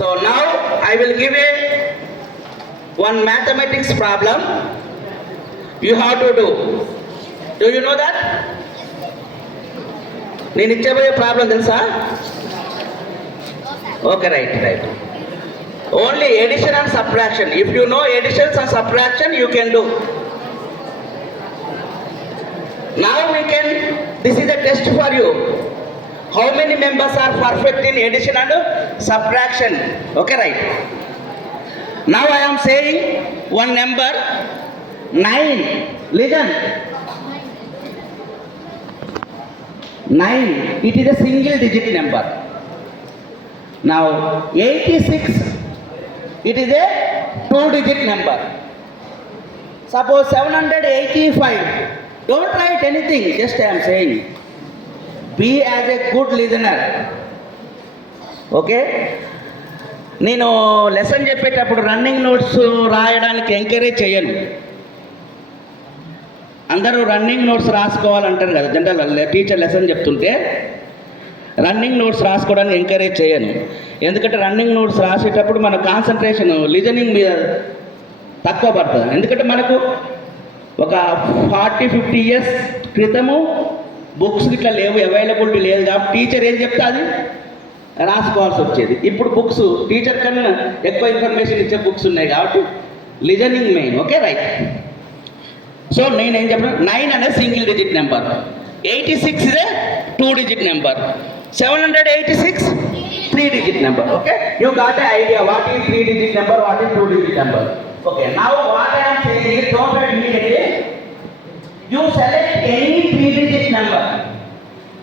So now I will give a one mathematics problem. You have to do. Do you know that? నేను ఇచ్చబోయే ప్రాబ్లం తెలుసా? Okay, right. Only addition and subtraction. If you know additions and subtraction, you can do. Now this is a test for you. How many members are perfect in addition and subtraction? Okay, right. Now I am saying one number 9. Listen. 9. It is a single digit number. Now 86. It is a 2-digit number. Suppose 785. Don't write anything. Just I am saying. Be as a good listener. Okay? నేను లెసన్ చెప్పేటప్పుడు running notes రాయడానికి ఎంకరేజ్ చేయను. అందరూ running notes రాసుకోవాలంటారు కదా, general teacher lesson చెప్తుంటే running notes రాసుకోవడానికి ఎంకరేజ్ చేయను. ఎందుకంటే రన్నింగ్ నోట్స్ రాసేటప్పుడు మన కాన్సన్ట్రేషన్ లిజనింగ్ మీద తక్కువ పడుతుంది. ఎందుకంటే మనకు ఒక 40-50 ఇయర్స్ క్రితము బుక్స్ ఇట్లా లేవు, అవైలబిలిటీ లేదు కాబట్టి టీచర్ ఏం చెప్తే అది రాసుకోవాల్సి వచ్చేది. ఇప్పుడు బుక్స్ టీచర్ కన్నా ఎక్కువ ఇన్ఫర్మేషన్ ఇచ్చే బుక్స్ ఉన్నాయి కాబట్టి listening main. Okay, right. So నేనేం చెప్పాను, 9 అనేది సింగిల్ డిజిట్ నెంబర్, 86 ఇదే 2-digit number, 786 3-digit number. Okay, you got a idea what is 3-digit number, what is 2-digit number. Okay, now what I am saying is don't write immediately. You select any 3-digit number.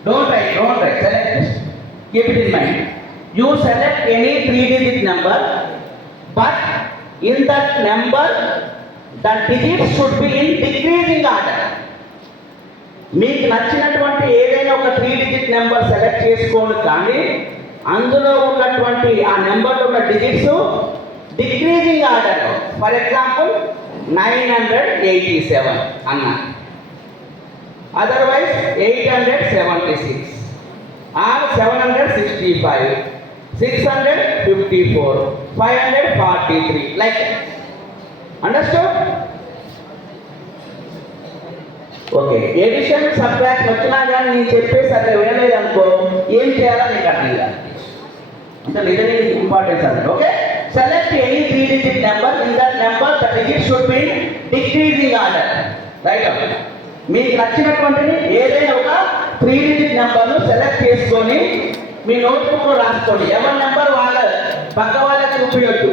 Don't write. Select this. Keep it in mind. You select any 3-digit number, but in that number, the digits should be in decreasing order. మీకు నచ్చినటువంటి ఏదైనా ఒక 3-digit number select చేసుకోండి, కానీ అందులో ఉన్నటువంటి ఆ నెంబర్లో ఉన్న digits decreasing order. For example 987 అన్నా, otherwise 876 or 765, 654, 543, like that. Understood? Okay, addition subtract వచ్చినా కానీ నేను చెప్పేసి అట్లా వినలేదు అనుకో, ఏం చేయాలో నీకు అర్థం కాదు. అంటే లిజనింగ్ ఇంపార్టెన్స్ అంటే. Okay, select any 3-digit number, in that number the digit should be decreasing order. Right. మీకు నచ్చినటువంటిది ఏదైనా ఒక 3-digit నెంబర్ను సెలెక్ట్ చేసుకొని మీ నోట్బుక్లో రాసుకోండి. ఎవరి నెంబర్ వాళ్ళ పక్క వాళ్ళకి చూపించచ్చు,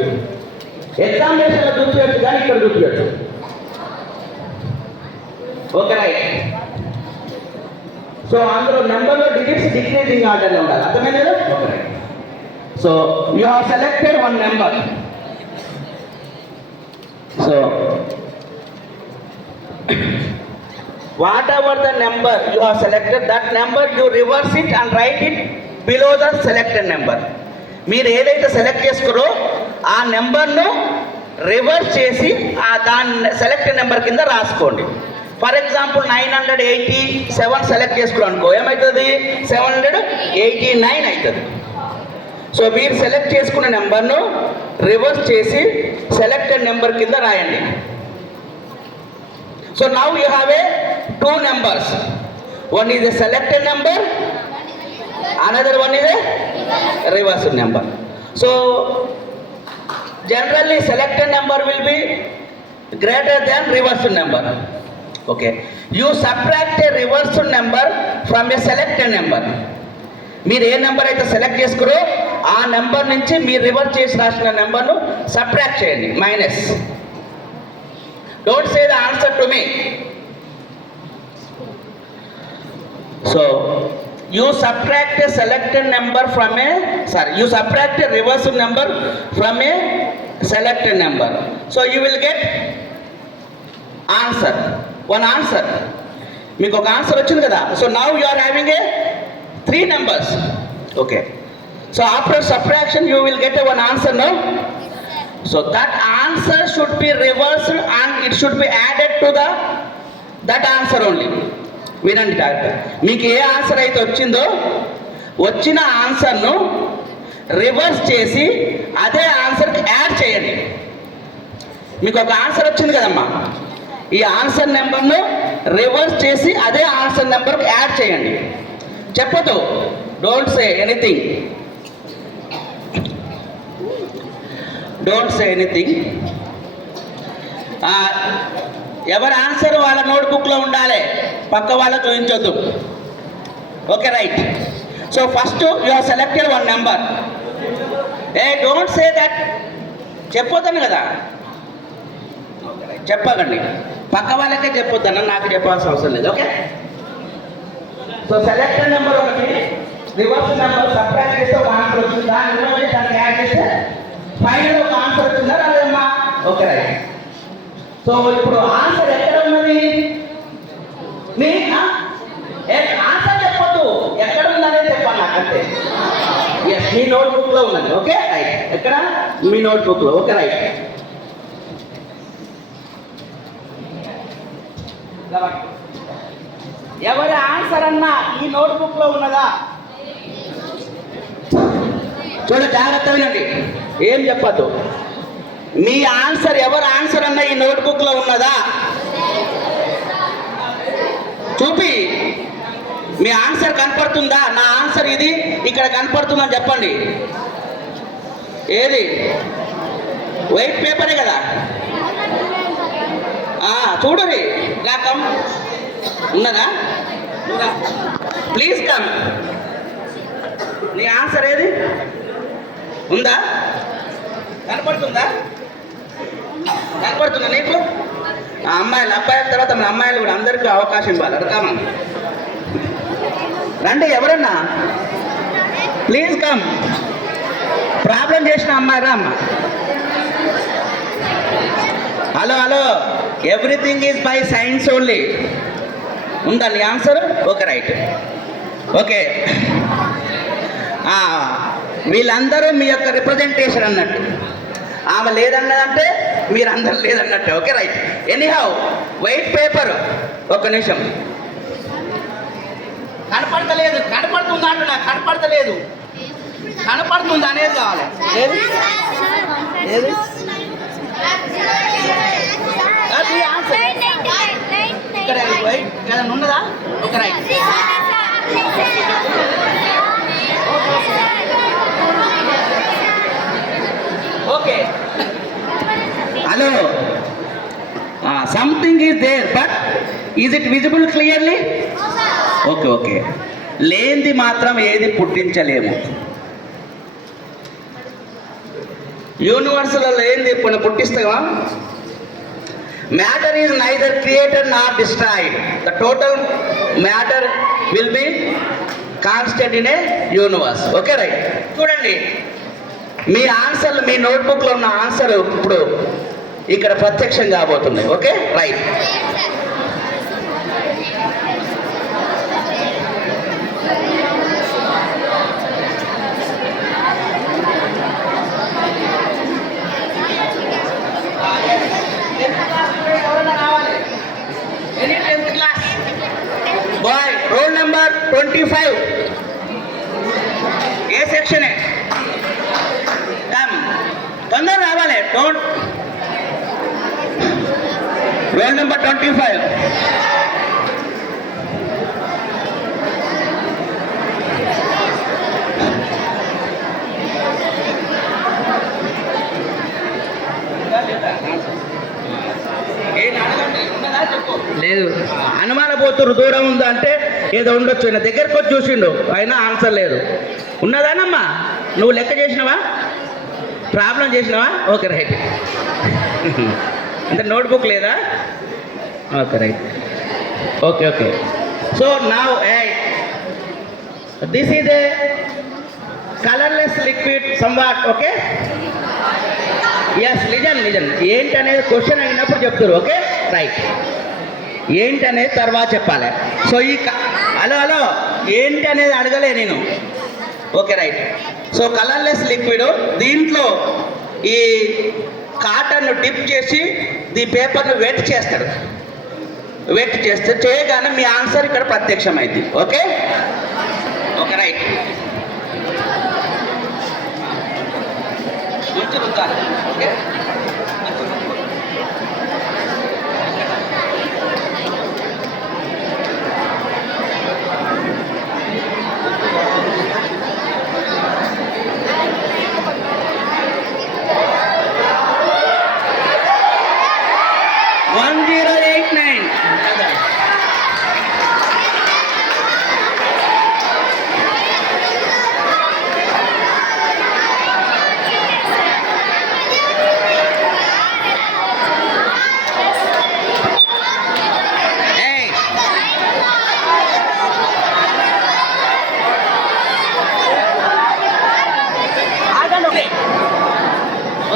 ఎగ్జామినేషన్లో చూపించచ్చు, కానీ ఇక్కడ చూపించచ్చు. Okay, right. సో అందులో నెంబర్లో డిజిట్స్ డిక్రీజింగ్ ఆర్డర్లో ఉండాలి. అర్థమైంది కదా? Okay, right. So you have selected one number. So whatever the number you have selected, that number you reverse it and write it below the selected number. మీరు ఏదైతే సెలెక్ట్ చేసుకోరో ఆ నెంబర్ను రివర్స్ చేసి ఆ దాని సెలెక్టెడ్ నెంబర్ కింద రాసుకోండి. ఫర్ ఎగ్జాంపుల్ 987 సెలెక్ట్ చేసుకున్నాం అనుకో, ఏమవుతుంది? 789 అవుతుంది. సో మీరు సెలెక్ట్ చేసుకున్న నెంబర్ను రివర్స్ చేసి సెలెక్టెడ్ నెంబర్ కింద రాయండి. So now you have a 2 numbers. One is a selected number, another one is a reversed number. So generally selected number will be greater than reversed number. Okay, you subtract a reversed number from a selected number. మీరు ఏ నెంబర్ అయితే సెలెక్ట్ చేసుకురో ఆ నెంబర్ నుంచి మీరు రివర్స్ చేసి రాసిన నెంబర్ను సబ్ట్రాక్ట్ చేయండి, minus. Don't say the answer to me. So you subtract a selected number from you subtract a reversed number from a selected number. So you will get answer. One answer. మీకు ఒక ఆన్సర్ వచ్చింది కదా. So now you are having a 3 numbers. Okay. So after subtraction you will get one answer, no? So that answer should be reversed and it should be added to that answer only. వినండి డాక్టర్, మీకు ఏ ఆన్సర్ అయితే వచ్చిందో వచ్చిన ఆన్సర్ను రివర్స్ చేసి అదే ఆన్సర్కి యాడ్ చేయండి. మీకు ఒక ఆన్సర్ వచ్చింది కదమ్మా, ఈ ఆన్సర్ నెంబర్ను రివర్స్ చేసి అదే ఆన్సర్ నెంబర్కి యాడ్ చేయండి. చెప్పదు, don't say anything, don't say anything. ఎవరి ఆన్సర్ వాళ్ళ నోట్బుక్లో ఉండాలి, పక్క వాళ్ళకు చూపించొద్దు. Okay right. So first you have selected one number. Don't say that, చెప్పొద్దాను కదా, చెప్పకండి, పక్క వాళ్ళకే చెప్పొద్దన్న, నాకు చెప్పాల్సిన అవసరం లేదు. ఓకే. సో సెలెక్టెడ్ నెంబర్ ఒకటి, రివర్స్ నెంబర్ సబ్ట్రాక్ట్ చేస్తే ఒక ఆన్సర్ వచ్చింది, దాన్ని యాడ్ చేస్తే ఫైనల్ ఒక ఆన్సర్ వచ్చిందా రాలేదమ్మా? Okay right. సో ఇప్పుడు ఆన్సర్ ఎక్కడ ఉన్నది? మీ ఆన్సర్ చెప్పొద్దు, ఎక్కడ ఉందనేది చెప్పాలి నాకంటే. ఎస్, మీ నోట్బుక్లో ఉన్నది. Okay right. ఎక్కడ? మీ నోట్బుక్లో. Okay right. ఎవరి ఆన్సర్ అన్నా ఈ నోట్బుక్లో ఉన్నదా? చూడ జాగ్రత్త వినండి, ఏం చెప్పద్దు. మీ ఆన్సర్, ఎవరి ఆన్సర్ అన్నా ఈ నోట్బుక్లో ఉన్నదా? చూపి, మీ ఆన్సర్ కనపడుతుందా? నా ఆన్సర్ ఇది, ఇక్కడ కనపడుతుందని చెప్పండి. ఏది? వైట్ పేపరే కదా. చూడరి, కమ్ ఉన్నదా? Please come. నీ ఆన్సర్ ఏది? ఉందా? కనపడుతుందా? కనపడుతుందా నీకు? అమ్మాయిలు, అబ్బాయిల తర్వాత మన అమ్మాయిలు కూడా అందరికీ అవకాశం ఇవ్వాలి. అడగమా రండి, ఎవరన్నా ప్లీజ్ కమ్. ప్రాబ్లం చేసిన అమ్మాయి రా అమ్మ. Hello hello, everything is by science only. ఉందా నీ ఆన్సర్? Okay right. ఓకే, వీళ్ళందరూ మీ యొక్క రిప్రజెంటేషన్ అన్నట్టు. ఆమె లేదన్నదంటే మీరందరూ లేదన్నట్టు. Okay right. Anyhow, white paper, ఒక్క నిమిషం. కనపడతలేదు, కనపడుతుందా అంటున్నా, కనపడతలేదు, కనపడుతుందా అనేది కావాలి. ఏది ఏది? అది ఆన్సర్ ఇక్కడ వైట్ ఏదైనా ఉన్నదా? Okay right. Okay, hello, something is there but is it visible clearly? Okay okay. లేనిది మాత్రం ఏది పుట్టించలేము. యూనివర్స్లో లేనిది ఇప్పుడు పుట్టిస్తావా? Matter is neither created not destroyed. The total matter will be constant in a universe. Okay right. చూడండి, మీ ఆన్సర్లు, మీ నోట్బుక్లో ఉన్న ఆన్సర్ ఇప్పుడు ఇక్కడ ప్రత్యక్షం కాబోతుంది. Okay right. Boy, roll number 25, ఏ సెక్షనే? తొందర రావాలి. డోంట్. Roll number 25. లేదు, అనుమాన పోతురు. దూరం ఉందా అంటే ఏదో ఉండొచ్చు, ఆయన దగ్గరకు వచ్చి చూసిండు, అయినా ఆన్సర్ లేదు. ఉన్నదానమ్మా? నువ్వు లెక్క చేసినావా? ప్రాబ్లం చేసినావా? Okay right. అంటే నోట్బుక్ లేదా? Okay right. Okay okay. So now this is a colourless liquid సంవాట్. Okay, yes, listen listen. ఏంటి అనేది క్వశ్చన్ అయినప్పుడు చెప్తారు. Okay right. ఏంటి అనేది తర్వాత చెప్పాలి. సో ఈ హలో హలో, ఏంటి అనేది అడగలే నేను. Okay right. So colourless liquid, దీంట్లో ఈ కాటన్ను డిప్ చేసి ఈ పేపర్ను వెట్ చేస్తాడు. వెట్ చేస్తే చేయగానే మీ ఆన్సర్ ఇక్కడ ప్రత్యక్షమైంది. Okay okay right. కానీ ఓకే.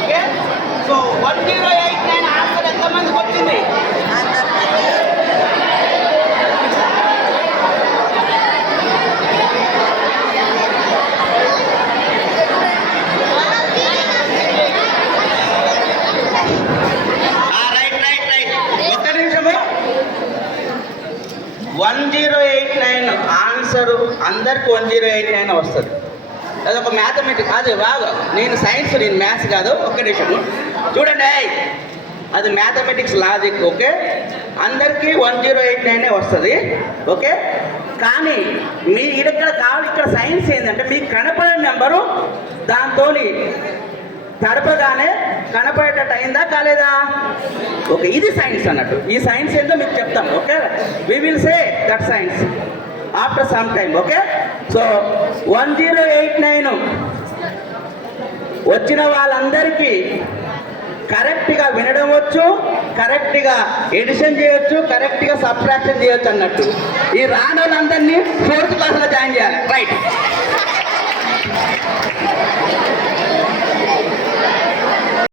ఓకే, సో 1089 ఆన్సర్ ఎంతమందికి వచ్చింది? రైట్ ఒక్క నిమిషము. 1089 ఆన్సర్ అందరికి 1089 వస్తుంది. అదొక మ్యాథమెటిక్స్, అది బాగా నేను సైన్స్, నేను మ్యాథ్స్ కాదు. ఒక్క నిమిషము చూడండి, అది మ్యాథమెటిక్స్ లాజిక్. ఓకే, అందరికీ 1089 వస్తుంది. ఓకే, కానీ మీ ఇక్కడ కావాలి, ఇక్కడ సైన్స్ ఏంటంటే మీకు కనపడే నెంబరు దాంతో తడపగానే కనపడేటట్టు అయిందా కాలేదా? ఓకే, ఇది సైన్స్ అన్నట్టు. ఈ సైన్స్ ఏంటో మీకు చెప్తాం. Okay, we will say that science after some time. Okay, so 1089 వచ్చిన వాళ్ళందరికీ కరెక్ట్గా వినడం వచ్చు, కరెక్ట్గా ఎడిషన్ చేయొచ్చు, కరెక్ట్గా సబ్ట్రాక్షన్ చేయొచ్చు అన్నట్టు. ఈ రాని వాళ్ళందరినీ 4th క్లాస్లో జాయిన్ చేయాలి. రైట్.